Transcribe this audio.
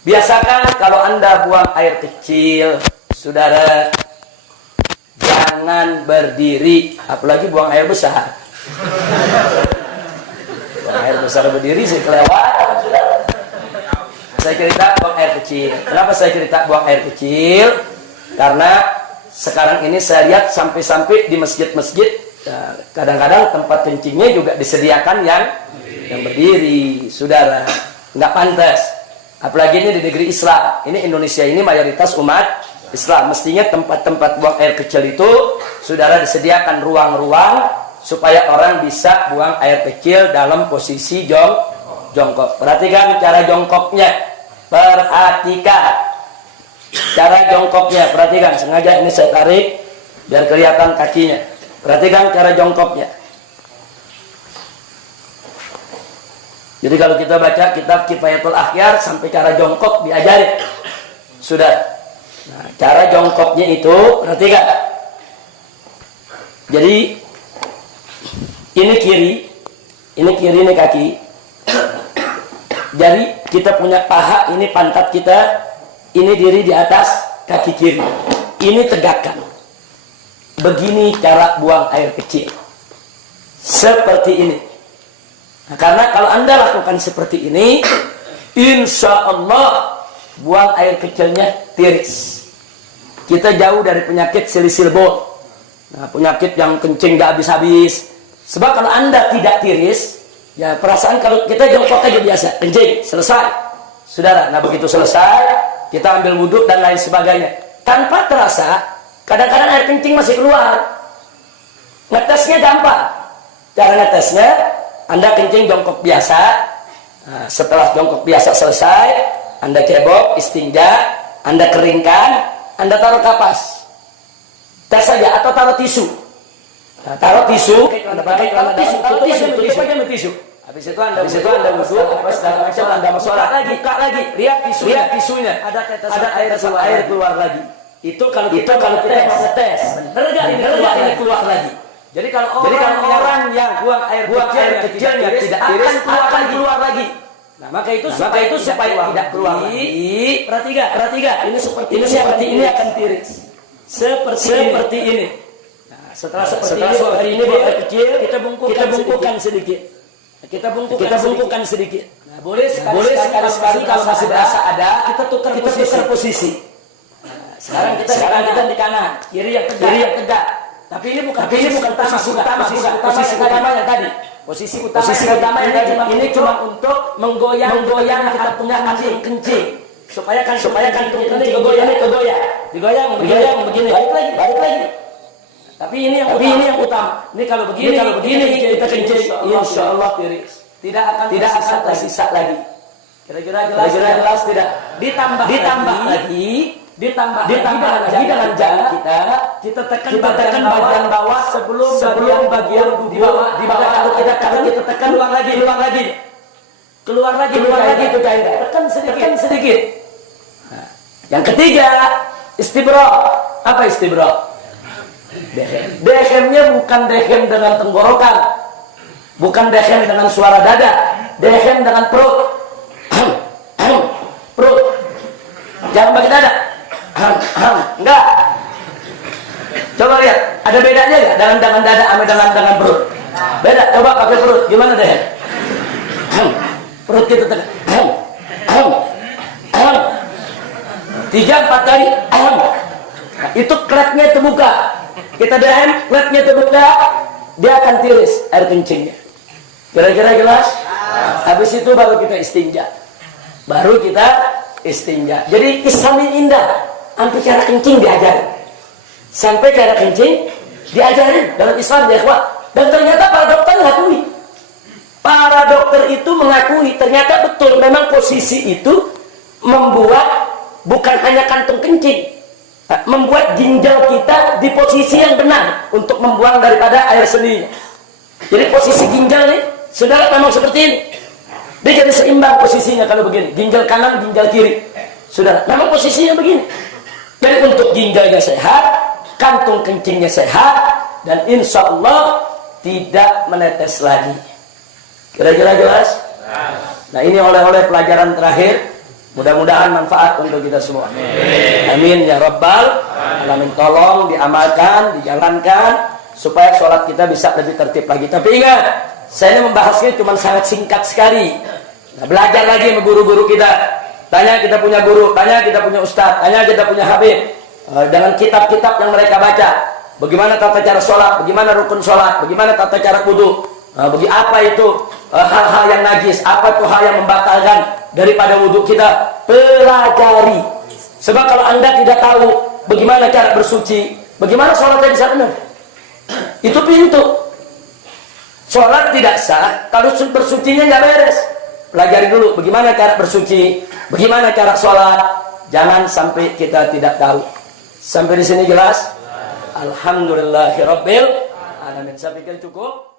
Biasakan kalau Anda buang air kecil, saudara, jangan berdiri, apalagi buang air besar. Buang air besar berdiri sih kelewatan, saudara. Saya cerita buang air kecil. Kenapa saya cerita buang air kecil? Karena sekarang ini saya lihat sampai-sampai di masjid-masjid kadang-kadang tempat kencingnya juga disediakan yang berdiri, saudara. Nggak pantas. Apalagi ini di negeri Islam. Ini Indonesia ini mayoritas umat Islam. Mestinya tempat-tempat buang air kecil itu, saudara, disediakan ruang-ruang supaya orang bisa buang air kecil dalam posisi jongkok. Perhatikan cara jongkoknya. Perhatikan cara jongkoknya. Perhatikan. Sengaja ini saya tarik biar kelihatan kakinya. Perhatikan cara jongkoknya. Jadi kalau kita baca kitab Kifayatul Akhyar sampai cara jongkok diajarin. Sudah. Nah, cara jongkoknya itu perhatikan. Jadi ini kiri ini kaki. Jadi kita punya paha, ini pantat kita, ini diri di atas kaki kiri. Ini tegakkan. Begini cara buang air kecil. Seperti ini. Nah, karena kalau Anda lakukan seperti ini, insya Allah buang air kecilnya tiris. Kita jauh dari penyakit silisil bol. Nah, penyakit yang kencing gak habis-habis. Sebab kalau Anda tidak tiris, ya perasaan kalau kita jongkok aja biasa, kencing, selesai. Saudara, nah begitu selesai, kita ambil wudhu dan lain sebagainya. Tanpa terasa, kadang-kadang air kencing masih keluar. Ngetesnya gampang. Cara ngetesnya, Anda kencing jongkok biasa. Nah, setelah jongkok biasa selesai, Anda cebok, istinja, Anda keringkan, Anda taruh kapas. Tes saja atau taruh tisu. Nah, taruh tisu, Anda pakai celana tisu, tutup aja dengan tisu. Habis itu Anda wudhu, apa segala macam, Anda sholat lagi, buka lagi, lihat tisunya, ada air keluar lagi. Itu kalau kita mau tes, bener gak ini keluar lagi. Jadi kalau orang yang buang air kecilnya tidak akan keluar lagi. Nah, maka itu supaya tidak keluar lagi. Perhatikan. Ini seperti ini akan tiris. Seperti ini. Nah, setelah seperti ini buang air kecil, kita bungkukan sedikit. Kita bungkukan sedikit. Nah, boleh sekali kalau masih berasa ada, kita tukar posisi. Nah, sekarang kita di kanan, kiri yang tegak. Tapi ini bukan posisi utama yang tadi. Posisi utama yang tadi ini cuma untuk menggoyang kita punya kencing. Supaya kantung ini kegoyang. Digoyang begini. Balik lagi. Tapi ini yang utama. Ini kalau begini kita kencing, insya Allah tiris. Tidak akan tersisa lagi. Kira-kira jelas tidak? Ditambah lagi dengan jari kita tekan bagian bawah sebelum bagian di bawah kalau kita tekan keluar lagi itu cairan, tekan sedikit. Nah, yang ketiga istibra. Apa istibra? Dehem-nya bukan dehem dengan tenggorokan, bukan dehem dengan suara dada, dehem dengan perut. Jangan bagi dada. Enggak. Coba lihat, ada bedanya enggak dengan dada sama dengan perut? Beda. Coba pakai perut, gimana deh? Perut kita tekan. 3-4 kali. Nah, itu klepnya terbuka. Kita dehem, klepnya terbuka, dia akan tiris air kencingnya. Kira-kira jelas? Habis itu baru kita istinja. Jadi Islam ini indah. Sampai cara kencing diajarin dalam Islam, ya ikhwah. Dan ternyata para dokter mengakui. Para dokter itu mengakui ternyata betul memang posisi itu membuat bukan hanya kantung kencing, membuat ginjal kita di posisi yang benar untuk membuang daripada air seninya. Jadi posisi ginjal nih, saudara, memang seperti ini. Dia jadi seimbang posisinya kalau begini, ginjal kanan, ginjal kiri. Saudara, memang posisinya begini. Jadi untuk ginjalnya sehat, kantung kencingnya sehat, dan insya Allah tidak menetes lagi. Kira-kira jelas? Nah, ini oleh-oleh pelajaran terakhir Mudah-mudahan manfaat untuk kita semua. Amin ya rabbal alamin. Tolong diamalkan, dijalankan supaya sholat kita bisa lebih tertib lagi. Tapi ingat, saya ini membahasnya cuma sangat singkat sekali. Nah, belajar lagi sama guru-guru kita. Tanya kita punya guru, tanya kita punya ustadz, tanya kita punya habib. Dengan kitab-kitab yang mereka baca, bagaimana tata cara sholat, bagaimana rukun sholat, bagaimana tata cara wudu, bagi apa itu hal-hal yang najis, apa itu hal yang membatalkan daripada wudhu kita. Pelajari. Sebab kalau anda tidak tahu bagaimana cara bersuci, bagaimana sholatnya bisa benar? Itu pintu. Sholat tidak sah kalau bersucinya nggak beres. Pelajari dulu bagaimana cara bersuci, bagaimana cara sholat. Jangan sampai kita tidak tahu. Sampai di sini jelas? Alhamdulillahirabbil alamin. Saya pikir cukup.